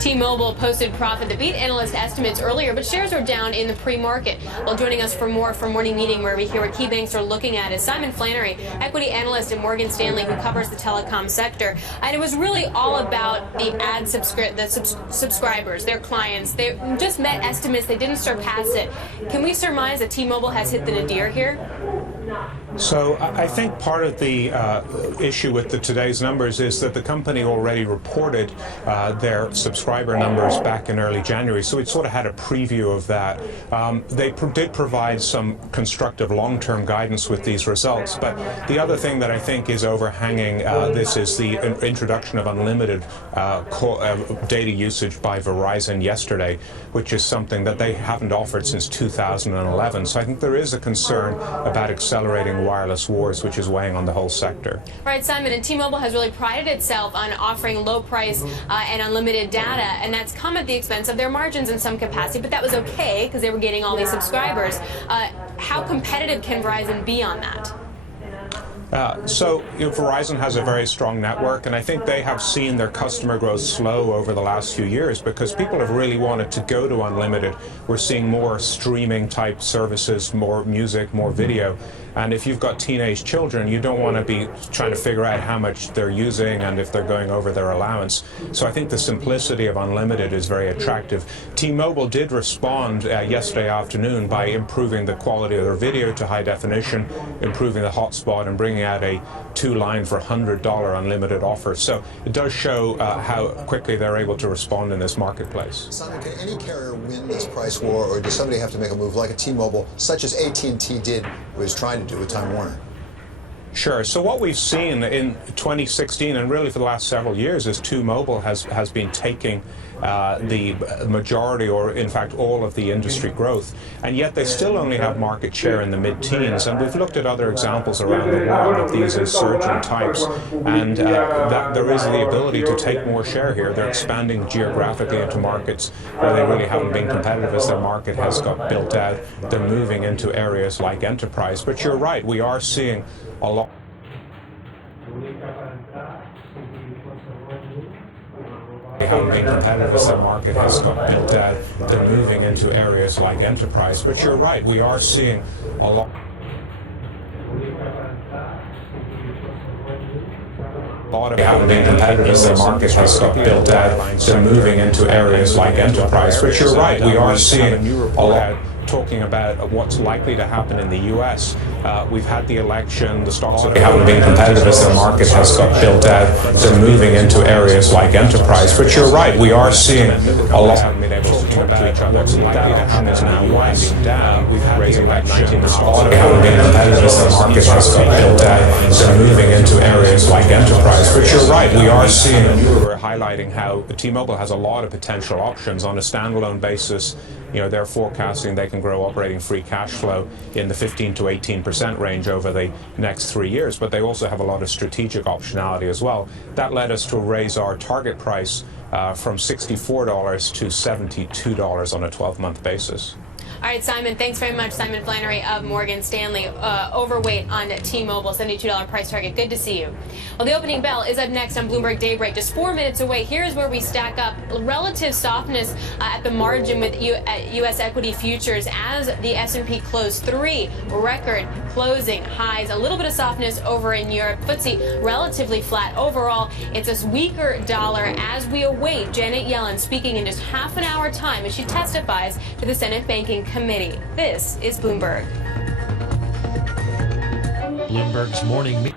T-Mobile posted profit that beat analyst estimates earlier, but shares are down in the pre-market. Well, joining us for more from Morning Meeting, where we hear what key banks are looking at, is Simon Flannery, equity analyst at Morgan Stanley, who covers the telecom sector. And it was really all about the subscribers, their clients. They just met estimates. They didn't surpass it. Can we surmise that T-Mobile has hit the nadir here? So I think part of the issue with today's numbers is that the company already reported their subscriber numbers back in early January, so it sort of had a preview of that. They did provide some constructive long-term guidance with these results, but the other thing that I think is overhanging this is the introduction of unlimited data usage by Verizon yesterday, which is something that they haven't offered since 2011. So I think there is a concern about accelerating wireless wars, which is weighing on the whole sector. Right, Simon, and T-Mobile has really prided itself on offering low price and unlimited data, and that's come at the expense of their margins in some capacity, but that was okay because they were getting all these subscribers. How competitive can Verizon be on that? Verizon has a very strong network, and I think they have seen their customer growth slow over the last few years because people have really wanted to go to unlimited. We're seeing more streaming type services, more music, more video. And if you've got teenage children, you don't want to be trying to figure out how much they're using and if they're going over their allowance. So I think the simplicity of unlimited is very attractive. T-Mobile did respond yesterday afternoon by improving the quality of their video to high definition, improving the hotspot, and bringing out a two-line for $100 unlimited offer. So it does show how quickly they're able to respond in this marketplace. Simon, can any carrier win this price war, or does somebody have to make a move like a T-Mobile, such as AT&T did, was trying to do with Time Warner? Sure. So what we've seen in 2016 and really for the last several years is T-Mobile has been taking the majority, or in fact all, of the industry growth, and yet they still only have market share in the mid-teens. And we've looked at other examples around the world of these insurgent types, and that there is the ability to take more share here. They're expanding geographically into markets where they really haven't been competitive as their market has got built out. They're moving into areas like enterprise. But you're right, we are seeing a lot. They haven't been competitive as their market has got built out. They're moving into areas like enterprise. But you're right, we are seeing a lot. They haven't been competitive as their market has got built out. They're moving into areas like enterprise. But you're right, we are seeing a lot. Talking about what's likely to happen in the U.S. We've had the election, the stocks haven't been competitive as their market has got built out. They're moving into areas like enterprise. But you're right, we are seeing a lot. Talking about what's likely to happen in the U.S. We've had raising about 19. The stocks haven't been competitive as their market has got built out. They're moving into areas like enterprise. But you're right, we are seeing. We're highlighting how T-Mobile has a lot of potential options on a standalone basis. You know, they're forecasting they can grow operating free cash flow in the 15 to 18% range over the next 3 years, but they also have a lot of strategic optionality as well. That led us to raise our target price from $64 to $72 on a 12-month basis. All right, Simon, thanks very much. Simon Flannery of Morgan Stanley, overweight on T-Mobile, $72 price target. Good to see you. Well, the opening bell is up next on Bloomberg Daybreak, just 4 minutes away. Here's where we stack up relative softness at the margin with U.S. equity futures as the S&P closed 3 record closing highs. A little bit of softness over in Europe. FTSE relatively flat overall. It's a weaker dollar as we await Janet Yellen speaking in just half an hour time as she testifies to the Senate Banking Committee. This is Bloomberg. Bloomberg's morning.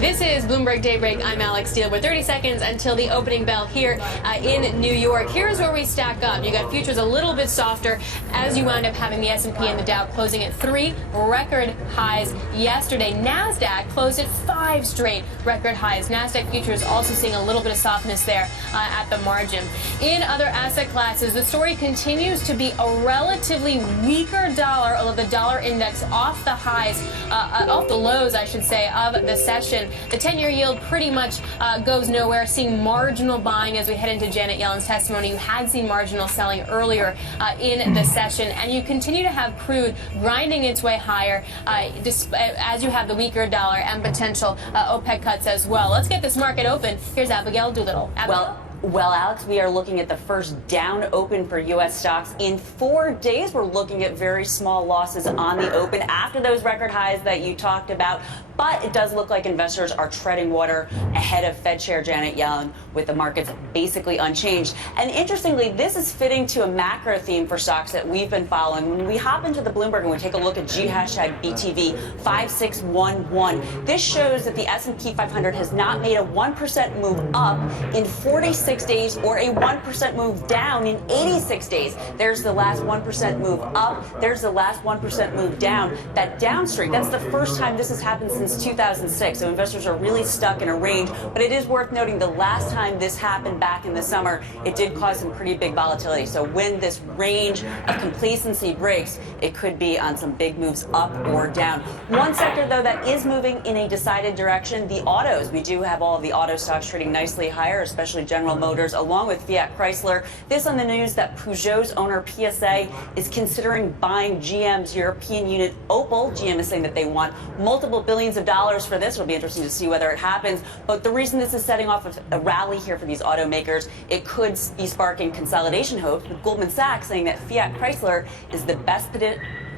This is Bloomberg Daybreak. I'm Alex Steele. We're 30 seconds until the opening bell here in New York. Here's where we stack up. You got futures a little bit softer as you wound up having the S&P and the Dow closing at 3 record highs yesterday. NASDAQ closed at 5 straight record highs. NASDAQ futures also seeing a little bit of softness there at the margin. In other asset classes, the story continues to be a relatively weaker dollar, although the dollar index off the highs, off the lows, I should say, of the session. The 10-year yield pretty much goes nowhere, seeing marginal buying as we head into Janet Yellen's testimony. You had seen marginal selling earlier in the session, and you continue to have crude grinding its way higher as you have the weaker dollar and potential OPEC cuts as well. Let's get this market open. Here's Abigail Doolittle. Abigail? Well, Alex, we are looking at the first down open for U.S. stocks in 4 days. We're looking at very small losses on the open after those record highs that you talked about. But it does look like investors are treading water ahead of Fed Chair Janet Yellen, with the markets basically unchanged. And interestingly, this is fitting to a macro theme for stocks that we've been following. When we hop into the Bloomberg and we take a look at BTV 5611, this shows that the S&P 500 has not made a 1% move up in 46 days or a 1% move down in 86 days. There's the last 1% move up. There's the last 1% move down. That down streak, that's the first time this has happened since 2006. So investors are really stuck in a range. But it is worth noting the last time this happened back in the summer, it did cause some pretty big volatility. So when this range of complacency breaks, it could be on some big moves up or down. One sector, though, that is moving in a decided direction, the autos. We do have all of the auto stocks trading nicely higher, especially General Motors, along with Fiat Chrysler. This on the news that Peugeot's owner, PSA, is considering buying GM's European unit Opel. GM is saying that they want multiple billions of dollars for this. It'll be interesting to see whether it happens. But the reason this is setting off a rally here for these automakers, it could be sparking consolidation hopes, with Goldman Sachs saying that Fiat Chrysler is the best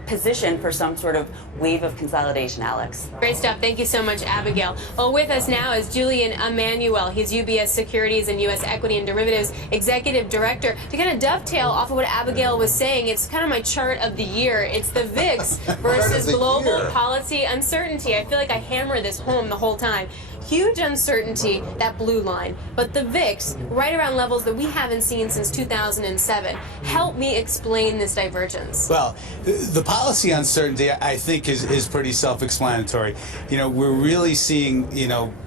position for some sort of wave of consolidation, Alex. Great stuff. Thank you so much, Abigail. Well, with us now is Julian Emanuel. He's UBS Securities and U.S. Equity and Derivatives Executive Director. To kind of dovetail off of what Abigail was saying, it's kind of my chart of the year. It's the VIX versus global policy uncertainty. I feel like I hammer this home the whole time. Huge uncertainty, that blue line, but the VIX right around levels that we haven't seen since 2007. Help me explain this divergence. Well, the policy uncertainty, I think, is pretty self-explanatory. You know, we're really seeing,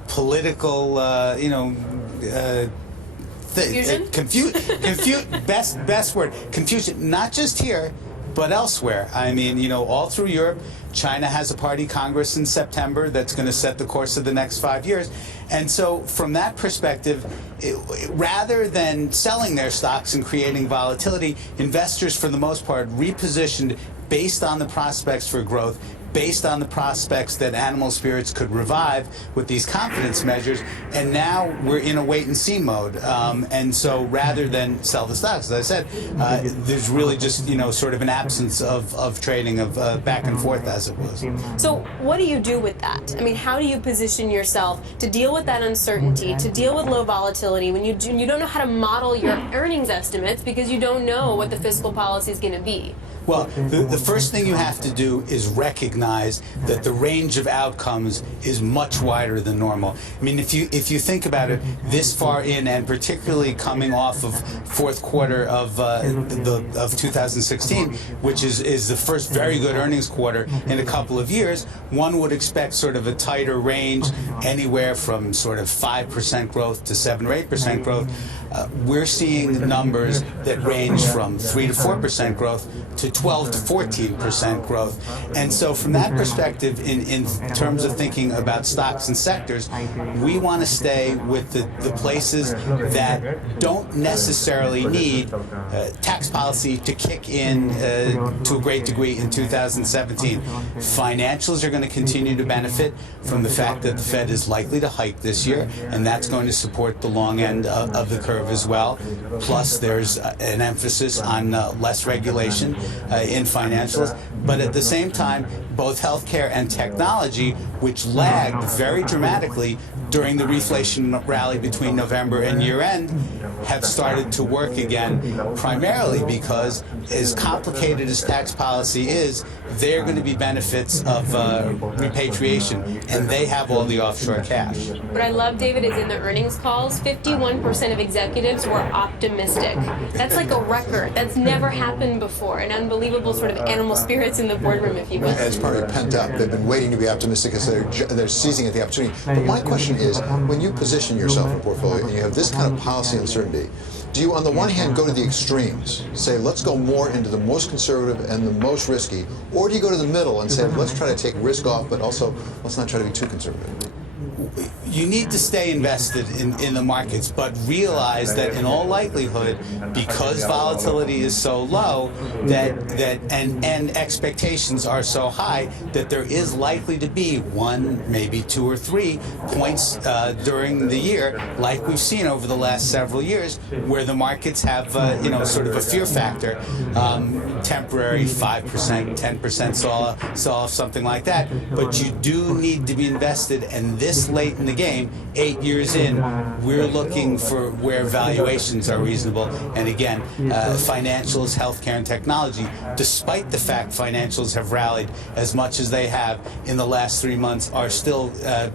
political, Confusion? best word, confusion, not just here, but elsewhere. I mean, all through Europe. China has a party Congress in September that's going to set the course of the next 5 years. And so from that perspective, rather than selling their stocks and creating volatility, investors, for the most part, repositioned based on the prospects for growth, based on the prospects that animal spirits could revive with these confidence measures, and now we're in a wait-and-see mode. And so rather than sell the stocks, as I said, there's really just, sort of an absence of trading, of back and forth as it was. So what do you do with that? I mean, how do you position yourself to deal with that uncertainty, to deal with low volatility when you don't know how to model your earnings estimates because you don't know what the fiscal policy is going to be? Well, the first thing you have to do is recognize that the range of outcomes is much wider than normal. I mean, if you think about it, this far in, and particularly coming off of fourth quarter of 2016, which is the first very good earnings quarter in a couple of years, one would expect sort of a tighter range, anywhere from sort of 5% growth to 7 or 8% growth. We're seeing numbers that range from 3 to 4% growth to 12 to 14% growth. And so from that perspective, in terms of thinking about stocks and sectors, we want to stay with the places that don't necessarily need tax policy to kick in to a great degree in 2017. Financials are going to continue to benefit from the fact that the Fed is likely to hike this year, and that's going to support the long end of the curve as well. Plus, there's an emphasis on less regulation in financials. But at the same time, both healthcare and technology, which lagged very dramatically during the reflation rally between November and year-end, have started to work again, primarily because, as complicated as tax policy is, they're going to be benefits of repatriation, and they have all the offshore cash. What I love, David, is in the earnings calls, 51% of executives were optimistic. That's like a record. That's never happened before. An unbelievable sort of animal spirits in the boardroom, if you will. It's probably pent up. They've been waiting to be optimistic because they're seizing at the opportunity. But my question is, when you position yourself in a portfolio and you have this kind of policy uncertainty, do you, on the one hand, go to the extremes, say, let's go more into the most conservative and the most risky, or do you go to the middle and say, let's try to take risk off, but also let's not try to be too conservative? You need to stay invested in the markets, but realize that in all likelihood, because volatility is so low, and expectations are so high, that there is likely to be 1, maybe 2 or 3 points during the year, like we've seen over the last several years, where the markets have sort of a fear factor, temporary 5%, 10% saw off, something like that. But you do need to be invested, and this late in the game, 8 years in, we're looking for where valuations are reasonable. And again, financials, healthcare, and technology, despite the fact financials have rallied as much as they have in the last 3 months, are still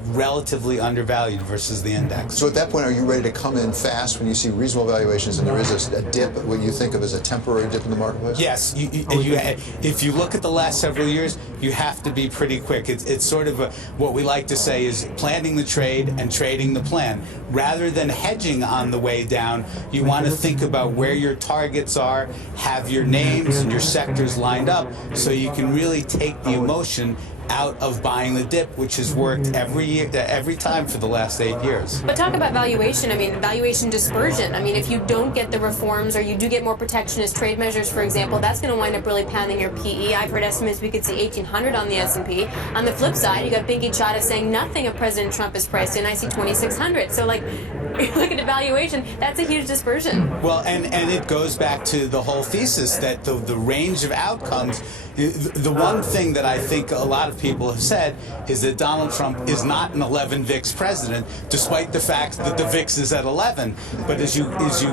relatively undervalued versus the index. So at that point, are you ready to come in fast when you see reasonable valuations and there is a dip, what you think of as a temporary dip in the marketplace? Yes. If you look at the last several years, you have to be pretty quick. It's sort of what we like to say is planting the trade and trading the plan. Rather than hedging on the way down, you want to think about where your targets are, have your names and your sectors lined up so you can really take the emotion out of buying the dip, which has worked every time for the last 8 years. But talk about valuation. I mean, valuation dispersion. I mean, if you don't get the reforms or you do get more protectionist trade measures, for example, that's going to wind up really pounding your PE. I've heard estimates we could see 1,800 on the S&P. On the flip side, you got Binky Chada saying nothing of President Trump is priced in. I see 2,600. So, like, look at the valuation. That's a huge dispersion. Well, and it goes back to the whole thesis that the range of outcomes. The one thing that I think a lot of people have said is that Donald Trump is not an 11 VIX president, despite the fact that the VIX is at 11. But as you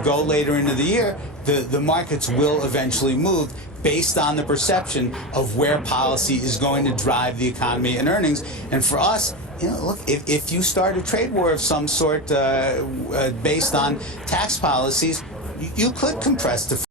go later into the year, the markets will eventually move based on the perception of where policy is going to drive the economy and earnings. And for us, look, if you start a trade war of some sort based on tax policies, you could compress the